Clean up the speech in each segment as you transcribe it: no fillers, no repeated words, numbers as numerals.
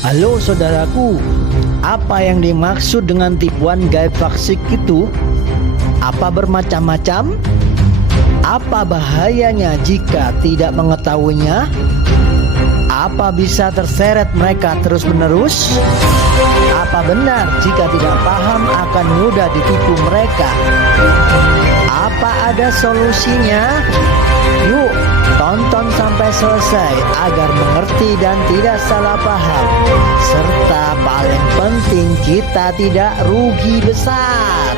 Halo saudaraku, apa yang dimaksud dengan tipuan gaib fasik itu? Apa bermacam-macam? Apa bahayanya jika tidak mengetahuinya? Apa bisa terseret mereka terus-menerus? Apa benar jika tidak paham akan mudah ditipu mereka? Apa ada solusinya? Yuk, tonton sampai selesai agar mengerti dan tidak salah paham. Serta paling penting kita tidak rugi besar.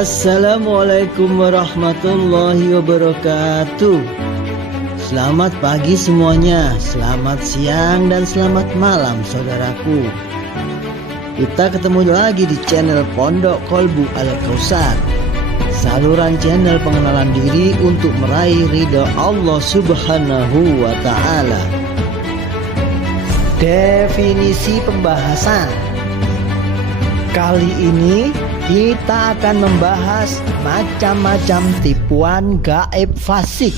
Assalamualaikum warahmatullahi wabarakatuh. Selamat pagi semuanya, selamat siang dan selamat malam saudaraku. Kita ketemu lagi di channel Pondok Kolbu Al-Kausar, saluran channel pengenalan diri untuk meraih ridha Allah Subhanahu wa Ta'ala. Definisi pembahasan kali ini kita akan membahas macam-macam tipuan gaib fasik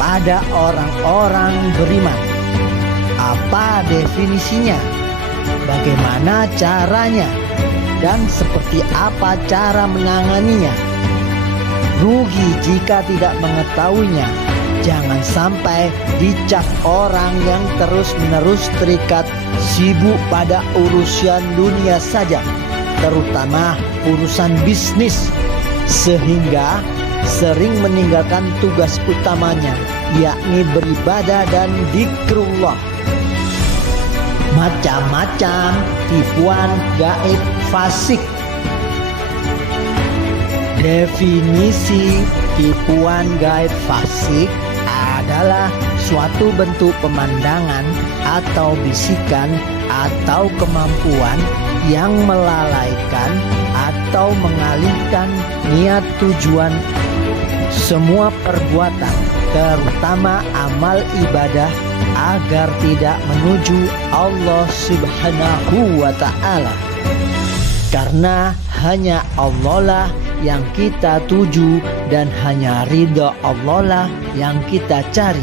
pada orang-orang beriman. Apa definisinya? Bagaimana caranya? Dan seperti apa cara menanganinya? Rugi jika tidak mengetahuinya. Jangan sampai dicap orang yang terus-menerus terikat sibuk pada urusan dunia saja, terutama urusan bisnis, sehingga sering meninggalkan tugas utamanya, yakni beribadah dan zikrullah. Macam-macam tipuan gaib fasik. Definisi tipuan gaib fasik adalah suatu bentuk pemandangan atau bisikan atau kemampuan yang melalaikan atau mengalihkan niat tujuan semua perbuatan, terutama amal ibadah, agar tidak menuju Allah Subhanahu wa Ta'ala. Karena hanya Allah lah yang kita tuju dan hanya ridha Allah lah yang kita cari.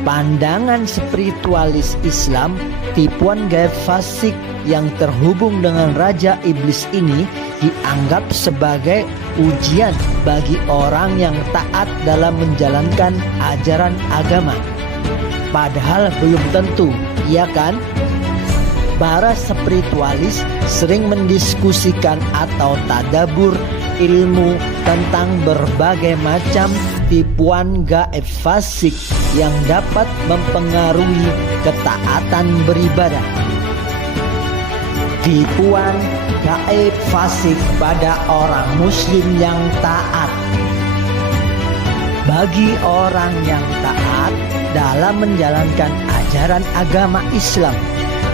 Pandangan spiritualis Islam, tipuan gaib fasik yang terhubung dengan Raja Iblis ini dianggap sebagai ujian bagi orang yang taat dalam menjalankan ajaran agama. Padahal belum tentu, ya kan? Para spiritualis sering mendiskusikan atau tadabur ilmu tentang berbagai macam tipuan gaib fasik yang dapat mempengaruhi ketaatan beribadah. Tipuan gaib fasik pada orang muslim yang taat. Bagi orang yang taat dalam menjalankan ajaran agama Islam,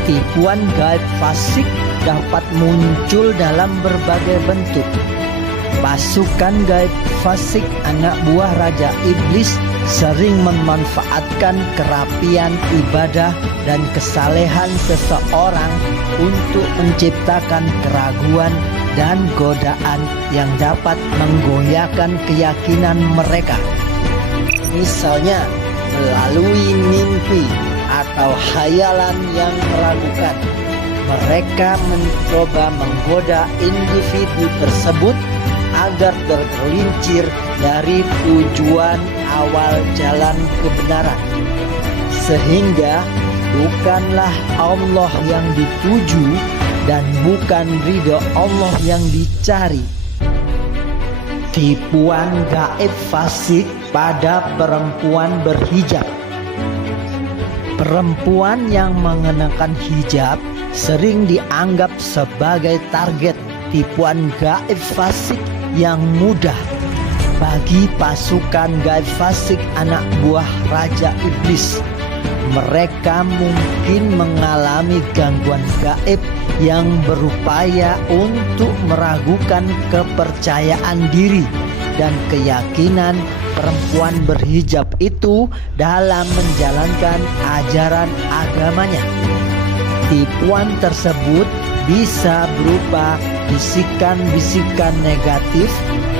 tipuan gaib fasik dapat muncul dalam berbagai bentuk. Pasukan gaib fasik anak buah Raja Iblis sering memanfaatkan kerapian ibadah dan kesalehan seseorang untuk menciptakan keraguan dan godaan yang dapat menggoyahkan keyakinan mereka. Misalnya melalui mimpi atau khayalan yang meragukan, mereka mencoba menggoda individu tersebut agar tergelincir dari tujuan awal jalan kebenaran, sehingga bukanlah Allah yang dituju dan bukan ridho Allah yang dicari. Tipuan gaib fasik pada perempuan berhijab. Perempuan yang mengenakan hijab sering dianggap sebagai target tipuan gaib fasik yang mudah bagi pasukan gaib fasik anak buah Raja Iblis. Mereka mungkin mengalami gangguan gaib yang berupaya untuk meragukan kepercayaan diri dan keyakinan perempuan berhijab itu dalam menjalankan ajaran agamanya. Tipuan tersebut bisa berupa bisikan-bisikan negatif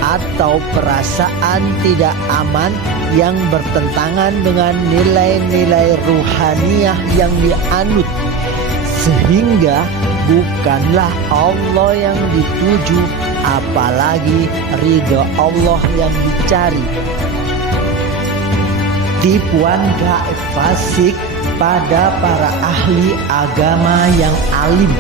atau perasaan tidak aman yang bertentangan dengan nilai-nilai ruhaniyah yang dianut, sehingga bukanlah Allah yang dituju, apalagi ridho Allah yang dicari. Tipuan gaib fasik pada para ahli agama yang alim.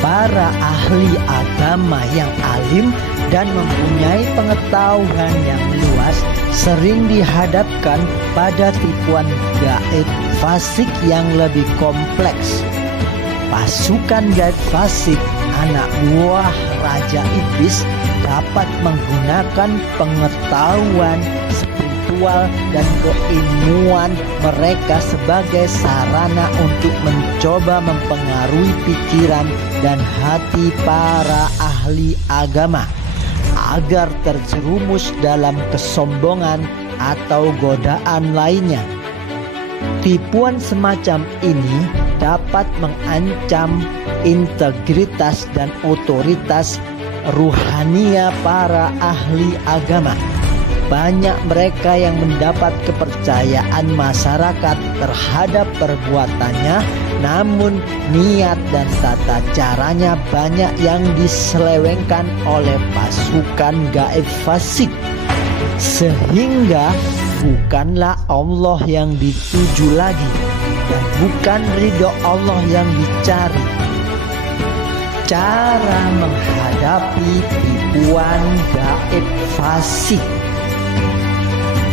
Para ahli agama yang alim dan mempunyai pengetahuan yang luas sering dihadapkan pada tipuan gaib fasik yang lebih kompleks. Pasukan gaib fasik, anak buah Raja Iblis, dapat menggunakan pengetahuan spiritual dan keilmuan mereka sebagai sarana untuk mencoba mempengaruhi pikiran dan hati para ahli agama agar terjerumus dalam kesombongan atau godaan lainnya. Tipuan semacam ini dapat mengancam integritas dan otoritas ruhania para ahli agama. Banyak mereka yang mendapat kepercayaan masyarakat terhadap perbuatannya, namun niat dan tata caranya banyak yang diselewengkan oleh pasukan gaib fasik, sehingga bukanlah Allah yang dituju lagi dan bukan ridho Allah yang dicari. Cara menghadapi tipuan gaib fasik.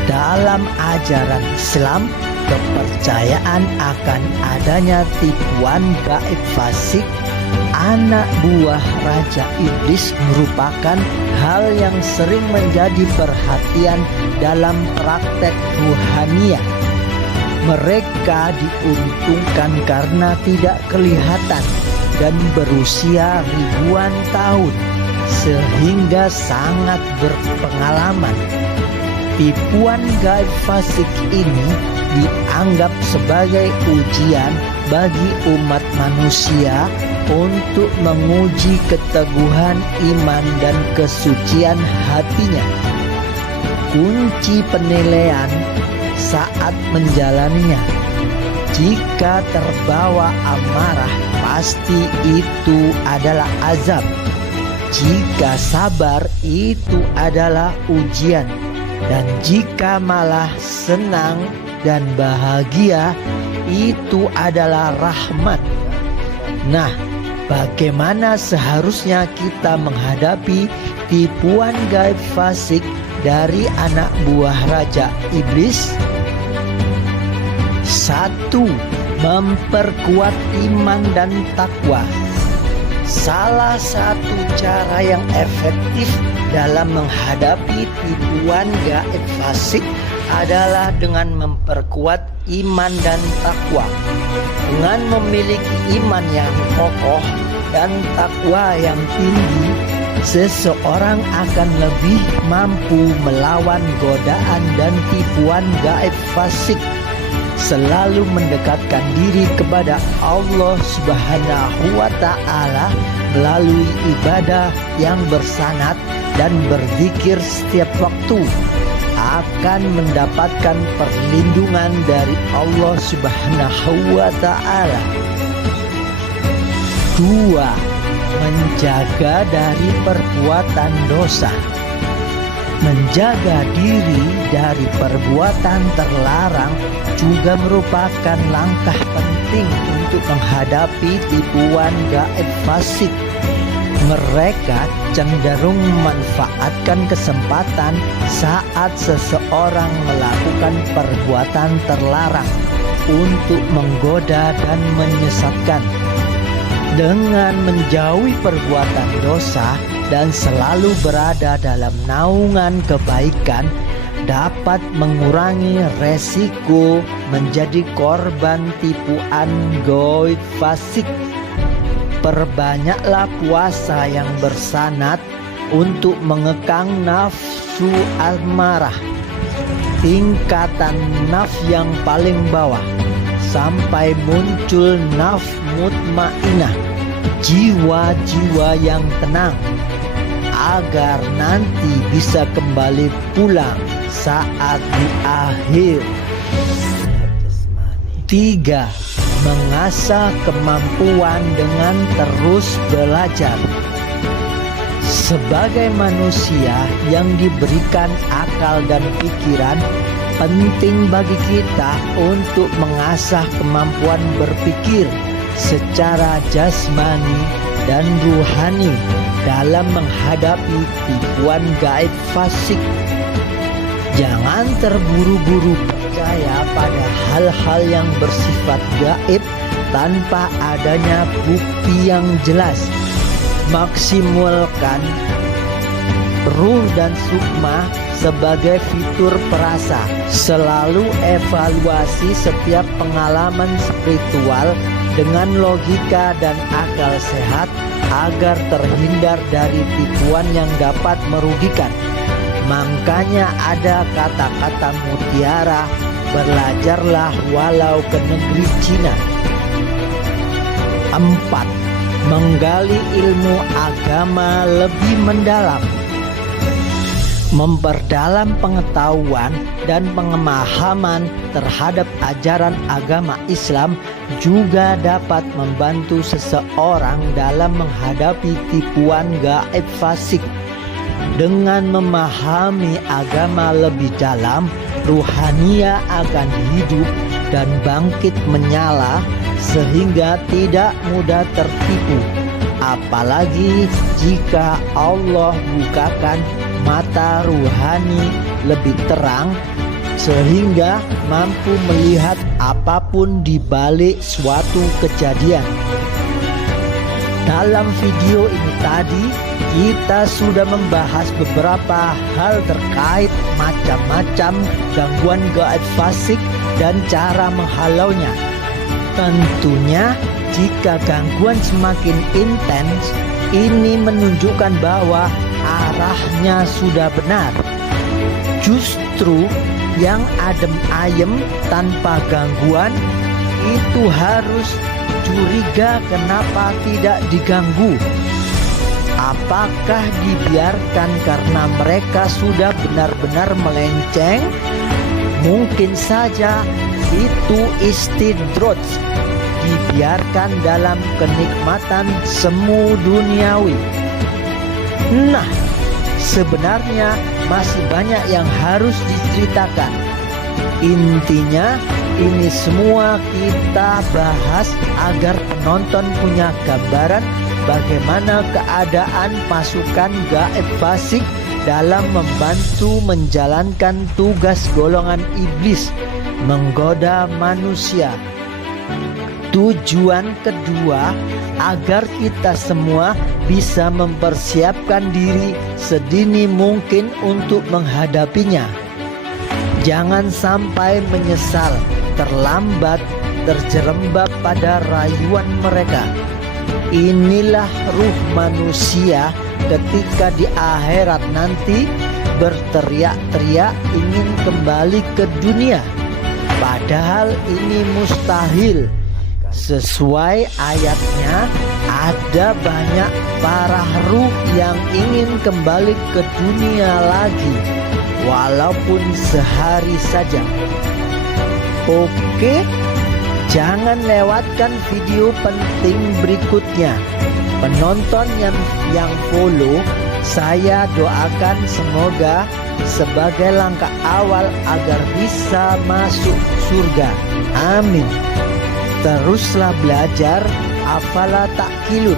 Dalam ajaran Islam, kepercayaan akan adanya tipuan gaib fasik anak buah Raja Iblis merupakan hal yang sering menjadi perhatian dalam praktek ruhania. Mereka diuntungkan karena tidak kelihatan dan berusia ribuan tahun, sehingga sangat berpengalaman. Tipuan gaib fasik ini dianggap sebagai ujian bagi umat manusia untuk menguji keteguhan iman dan kesucian hatinya. Kunci penilaian saat menjalaninya. Jika terbawa amarah, pasti itu adalah azab. Jika sabar, itu adalah ujian. Dan jika malah senang dan bahagia, itu adalah rahmat. Nah, bagaimana seharusnya kita menghadapi tipuan gaib fasik dari anak buah Raja Iblis? 1. Memperkuat iman dan takwa. Salah satu cara yang efektif dalam menghadapi tipuan gaib fasik adalah dengan memperkuat iman dan takwa. Dengan memiliki iman yang kokoh dan takwa yang tinggi, seseorang akan lebih mampu melawan godaan dan tipuan gaib fasik. Selalu mendekatkan diri kepada Allah Subhanahu wa Ta'ala melalui ibadah yang bersanad dan berzikir setiap waktu akan mendapatkan perlindungan dari Allah Subhanahu wa Ta'ala. 2. Menjaga dari perbuatan dosa. Menjaga diri dari perbuatan terlarang juga merupakan langkah penting untuk menghadapi tipuan gaib fasik. Mereka cenderung memanfaatkan kesempatan saat seseorang melakukan perbuatan terlarang untuk menggoda dan menyesatkan. Dengan menjauhi perbuatan dosa dan selalu berada dalam naungan kebaikan, dapat mengurangi resiko menjadi korban tipuan gaib fasik. Perbanyaklah puasa yang bersanad untuk mengekang nafsu amarah, tingkatan nafs yang paling bawah, sampai muncul nafs mutmainah, jiwa-jiwa yang tenang, agar nanti bisa kembali pulang saat di akhir. 3. Mengasah kemampuan dengan terus belajar. Sebagai manusia yang diberikan akal dan pikiran, penting bagi kita untuk mengasah kemampuan berpikir secara jasmani dan ruhani dalam menghadapi tipuan gaib fasik. Jangan terburu-buru percaya pada hal-hal yang bersifat gaib tanpa adanya bukti yang jelas. Maksimalkan ruh dan sukma sebagai fitur perasa. Selalu evaluasi setiap pengalaman spiritual dengan logika dan akal sehat agar terhindar dari tipuan yang dapat merugikan. Makanya ada kata-kata mutiara, belajarlah walau ke negeri Cina. 4. Menggali ilmu agama lebih mendalam. Memperdalam pengetahuan dan pemahaman terhadap ajaran agama Islam juga dapat membantu seseorang dalam menghadapi tipuan gaib fasik. Dengan memahami agama lebih dalam, ruhania akan hidup dan bangkit menyala sehingga tidak mudah tertipu. Apalagi jika Allah bukakan mata ruhani lebih terang sehingga mampu melihat apapun di balik suatu kejadian. Dalam video ini tadi kita sudah membahas beberapa hal terkait macam-macam gangguan gaib fasik dan cara menghalaunya. Tentunya jika gangguan semakin intens, ini menunjukkan bahwa arahnya sudah benar. Justru yang adem ayem tanpa gangguan itu harus curiga kenapa tidak diganggu. Apakah dibiarkan karena mereka sudah benar-benar melenceng? Mungkin saja itu istidraj, dibiarkan dalam kenikmatan semu duniawi. Nah, sebenarnya masih banyak yang harus diceritakan. Intinya ini semua kita bahas agar penonton punya gambaran bagaimana keadaan pasukan gaib fasik dalam membantu menjalankan tugas golongan iblis menggoda manusia. Tujuan kedua, agar kita semua bisa mempersiapkan diri sedini mungkin untuk menghadapinya. Jangan sampai menyesal, terlambat, terjerembab pada rayuan mereka. Inilah ruh manusia ketika di akhirat nanti berteriak-teriak ingin kembali ke dunia. Padahal ini mustahil. Sesuai ayatnya, ada banyak para ruh yang ingin kembali ke dunia lagi, walaupun sehari saja. Oke, jangan lewatkan video penting berikutnya. Penonton yang follow, saya doakan semoga sebagai langkah awal agar bisa masuk surga. Amin. Teruslah belajar, afala ta'qilun.